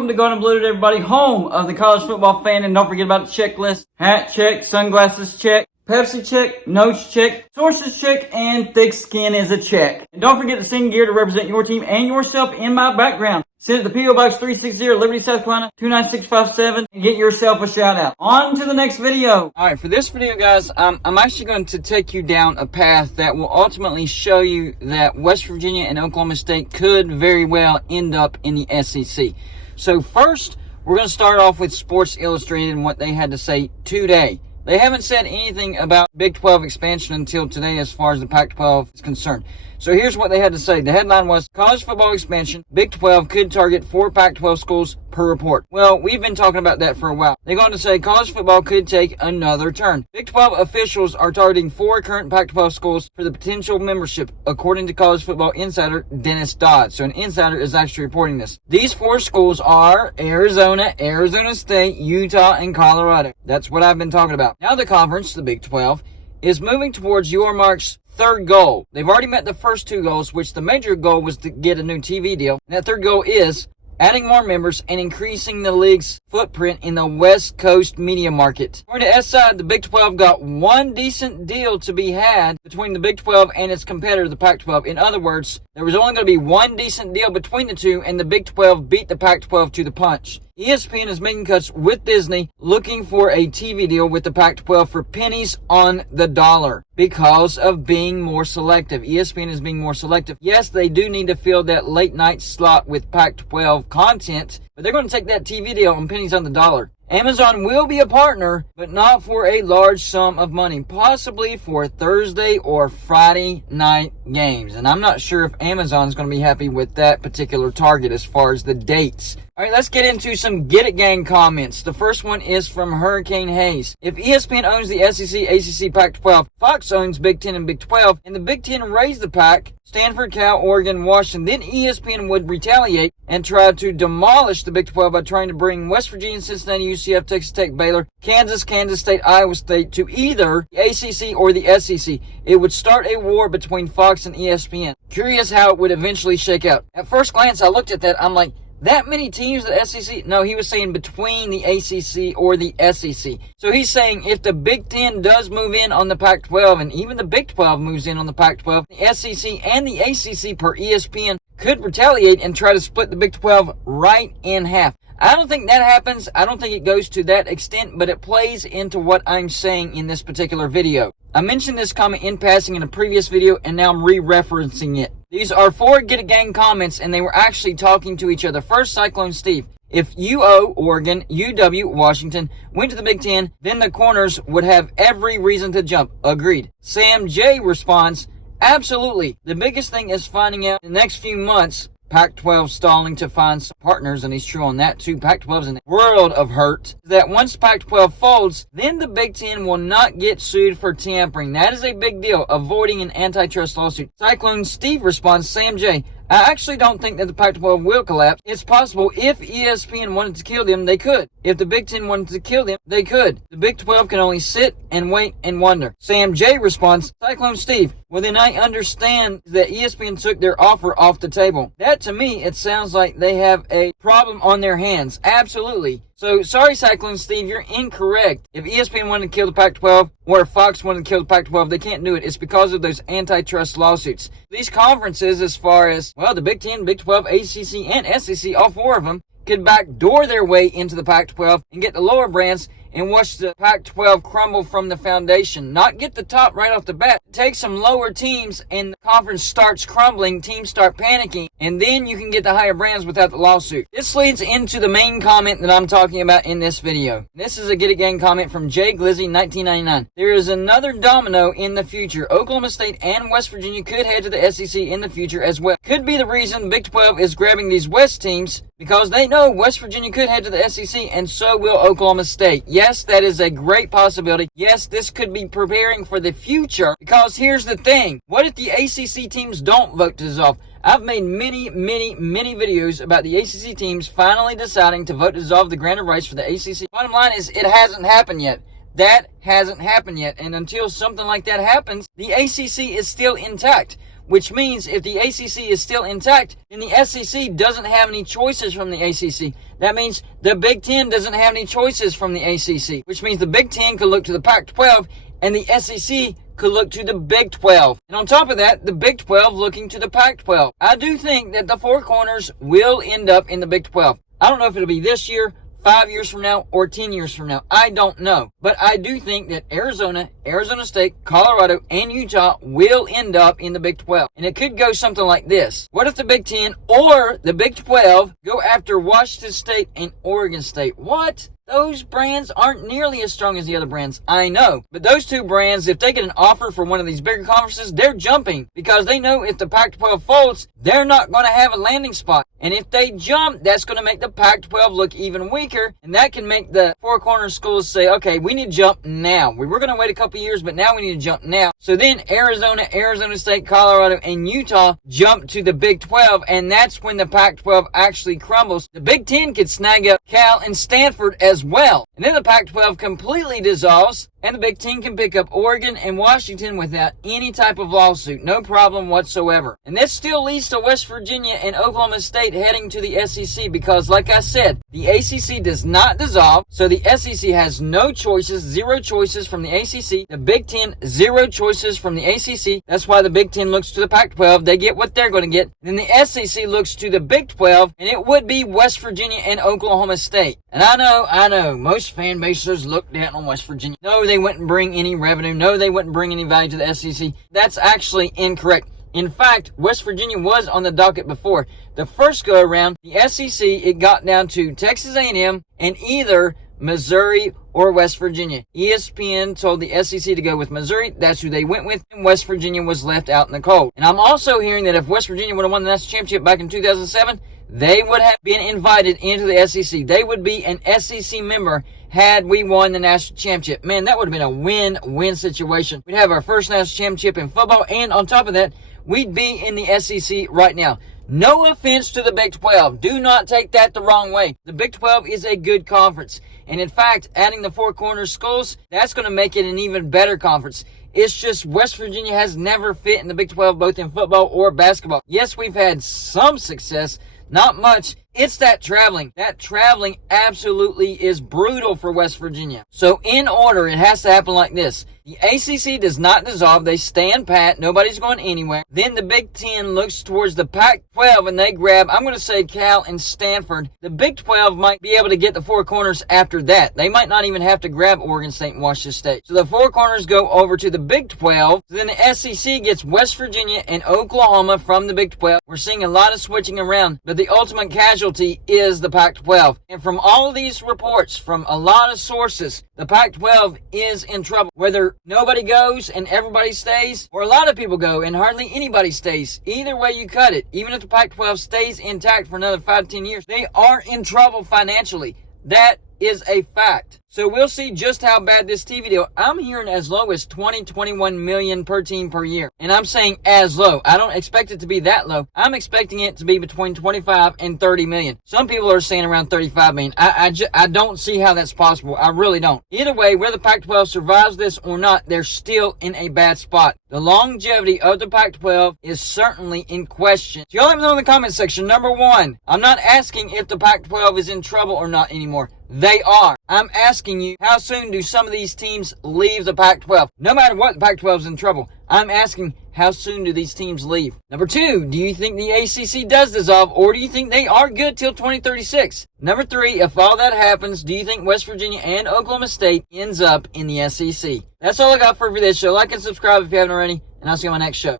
Welcome to Golden Blue, everybody, home of the college football fan. And don't forget about the checklist. Hat check, sunglasses check, Pepsi check, notes check, sources check, and thick skin is a check. And don't forget to sing gear to represent your team and yourself in my background. Send it to P.O. Box 360, Liberty, South Carolina, 29657, and get yourself a shout out. On to the next video. Alright, for this video, guys, I'm actually going to take you down a path that will ultimately show you that West Virginia and Oklahoma State could very well end up in the SEC. So first, we're going to start off with Sports Illustrated and what they had to say today. They haven't said anything about Big 12 expansion until today as far as the Pac-12 is concerned. So here's what they had to say. The headline was, college football expansion, Big 12 could target 4 Pac-12 schools per report. Well, we've been talking about that for a while. They're going to say college football could take another turn. Big 12 officials are targeting 4 current Pac-12 schools for the potential membership, according to college football insider Dennis Dodd. So an insider is actually reporting this. These 4 schools are Arizona, Arizona State, Utah, and Colorado. That's what I've been talking about. Now the conference, the Big 12, is moving towards your marks third goal. They've already met the first 2 goals, which the major goal was to get a new TV deal. And that third goal is adding more members and increasing the league's footprint in the West Coast media market. According to SI, the Big 12 got one decent deal to be had between the Big 12 and its competitor, the Pac-12. In other words, there was only going to be one decent deal between the two, and the Big 12 beat the Pac-12 to the punch. ESPN is making cuts with Disney, looking for a TV deal with the Pac-12 for pennies on the dollar because of being more selective. ESPN is being more selective. Yes, they do need to fill that late night slot with Pac-12 content, but they're going to take that TV deal on pennies on the dollar. Amazon will be a partner, but not for a large sum of money, possibly for Thursday or Friday night games. And I'm not sure if Amazon's going to be happy with that particular target as far as the dates. All right, let's get into some Get It Gang comments. The first one is from Hurricane Hayes. If ESPN owns the SEC, ACC, Pac-12, Fox owns Big 10 and Big 12, and the Big 10 raised the Pac, Stanford, Cal, Oregon, Washington, then ESPN would retaliate and try to demolish the Big 12 by trying to bring West Virginia, Cincinnati, UCF, Texas Tech, Baylor, Kansas, Kansas State, Iowa State to either the ACC or the SEC. It would start a war between Fox and ESPN. Curious how it would eventually shake out. At first glance, I looked at that, I'm like, that many teams, the SEC? No, he was saying between the ACC or the SEC. So he's saying if the Big 10 does move in on the Pac-12 and even the Big 12 moves in on the Pac-12, the SEC and the ACC per ESPN could retaliate and try to split the Big 12 right in half. I don't think that happens. I don't think it goes to that extent, but it plays into what I'm saying in this particular video. I mentioned this comment in passing in a previous video, and now I'm re-referencing it. These are 4 Get It Gang comments, and they were actually talking to each other. First, Cyclone Steve. If UO, Oregon, UW, Washington, went to the Big 10, then the corners would have every reason to jump. Agreed. Sam J responds, absolutely. The biggest thing is finding out in the next few months, Pac-12 stalling to find some partners, and he's true on that too. Pac-12's in a world of hurt. That once Pac-12 folds, then the Big 10 will not get sued for tampering. That is a big deal, avoiding an antitrust lawsuit. Cyclone Steve responds, Sam J, I actually don't think that the Pac-12 will collapse. It's possible if ESPN wanted to kill them, they could. If the Big 10 wanted to kill them, they could. The Big 12 can only sit and wait and wonder. Sam J responds, Cyclone Steve, well then I understand that ESPN took their offer off the table. That to me, it sounds like they have a problem on their hands. Absolutely. So, sorry Cyclone Steve, you're incorrect. If ESPN wanted to kill the Pac-12, or if Fox wanted to kill the Pac-12, they can't do it. It's because of those antitrust lawsuits. These conferences, as far as, well, the Big 10, Big 12, ACC, and SEC, all 4 of them, could backdoor their way into the Pac-12 and get the lower brands and watch the Pac-12 crumble from the foundation. Not get the top right off the bat. Take some lower teams and the conference starts crumbling, teams start panicking, and then you can get the higher brands without the lawsuit. This leads into the main comment that I'm talking about in this video. This is a Get It Gang comment from J. Glizzy, 1999. There is another domino in the future. Oklahoma State and West Virginia could head to the SEC in the future as well. Could be the reason Big 12 is grabbing these West teams because they know West Virginia could head to the SEC and so will Oklahoma State. Yes, that is a great possibility. Yes, this could be preparing for the future because here's the thing. What if the ACC teams don't vote to dissolve? I've made many videos about the ACC teams finally deciding to vote to dissolve the grant of rights for the ACC. Bottom line is it hasn't happened yet. That hasn't happened yet. And until something like that happens, the ACC is still intact. which means if the ACC is still intact, then the SEC doesn't have any choices from the ACC. That means the Big Ten doesn't have any choices from the ACC, which means the Big Ten could look to the Pac-12 and the SEC could look to the Big 12. And on top of that, the Big 12 looking to the Pac-12. I do think that the Four Corners will end up in the Big 12. I don't know if it'll be this year, 5 years from now, or 10 years from now. I don't know. But I do think that Arizona, Arizona State, Colorado, and Utah will end up in the Big 12. And it could go something like this. What if the Big 10 or the Big 12 go after Washington State and Oregon State? What? Those brands aren't nearly as strong as the other brands. I know. But those two brands, if they get an offer from one of these bigger conferences, they're jumping. Because they know if the Pac-12 folds, they're not going to have a landing spot. And if they jump, that's going to make the Pac-12 look even weaker. And that can make the Four Corners schools say, okay, we need to jump now. We were going to wait a couple years, but now we need to jump now. So then Arizona, Arizona State, Colorado, and Utah jump to the Big 12. And that's when the Pac-12 actually crumbles. The Big 10 could snag up Cal and Stanford as well. And then the Pac-12 completely dissolves, and the Big Ten can pick up Oregon and Washington without any type of lawsuit. No problem whatsoever. And this still leads to West Virginia and Oklahoma State heading to the SEC because, like I said, the ACC does not dissolve, so the SEC has no choices, 0 choices from the ACC. The Big Ten, 0 choices from the ACC. That's why the Big Ten looks to the Pac-12. They get what they're going to get. Then the SEC looks to the Big 12, and it would be West Virginia and Oklahoma State. And I know, most fan bases look down on West Virginia. No, they wouldn't bring any revenue. No, they wouldn't bring any value to the SEC. That's actually incorrect. In fact, West Virginia was on the docket before. The first go around, the SEC, it got down to Texas A&M and either Missouri or West Virginia. ESPN told the SEC to go with Missouri. That's who they went with, and West Virginia was left out in the cold. And I'm also hearing that if West Virginia would have won the national championship back in 2007, they would have been invited into the SEC. They would be an SEC member had we won the national championship. Man, that would have been a win-win situation. We'd have our first national championship in football, and on top of that, we'd be in the SEC right now. No offense to the Big 12. Do not take that the wrong way. The Big 12 is a good conference. And in fact, adding the Four Corners schools, that's going to make it an even better conference. It's just West Virginia has never fit in the Big 12, both in football or basketball. Yes, we've had some success, not much. It's that traveling. That traveling absolutely is brutal for West Virginia. So in order, it has to happen like this. The ACC does not dissolve. They stand pat. Nobody's going anywhere. Then the Big Ten looks towards the Pac-12 and they grab, I'm going to say Cal and Stanford. The Big 12 might be able to get the Four Corners after that. They might not even have to grab Oregon State and Washington State. So the Four Corners go over to the Big 12. Then the SEC gets West Virginia and Oklahoma from the Big 12. We're seeing a lot of switching around, but the ultimate casualty is the Pac-12. And from all of these reports, from a lot of sources, the Pac-12 is in trouble. Whether nobody goes and everybody stays, or a lot of people go and hardly anybody stays. Either way you cut it, even if the Pac-12 stays intact for another 5 to 10 years, they are in trouble financially. That is a fact. So we'll see just how bad this TV deal. I'm hearing as low as 20, 21 million per team per year. And I'm saying as low. I don't expect it to be that low. I'm expecting it to be between 25 and 30 million. Some people are saying around 35 million. I don't see how that's possible. I really don't. Either way, whether Pac-12 survives this or not, they're still in a bad spot. The longevity of the Pac-12 is certainly in question. So y'all let me know in the comment section. Number 1, I'm not asking if the Pac-12 is in trouble or not anymore. They are. I'm asking you, how soon do some of these teams leave the Pac-12? No matter what, the Pac-12 is in trouble. I'm asking, how soon do these teams leave? Number 2, do you think the ACC does dissolve, or do you think they are good till 2036? Number 3, if all that happens, do you think West Virginia and Oklahoma State ends up in the SEC? That's all I got for this show. Like and subscribe if you haven't already, and I'll see you on my next show.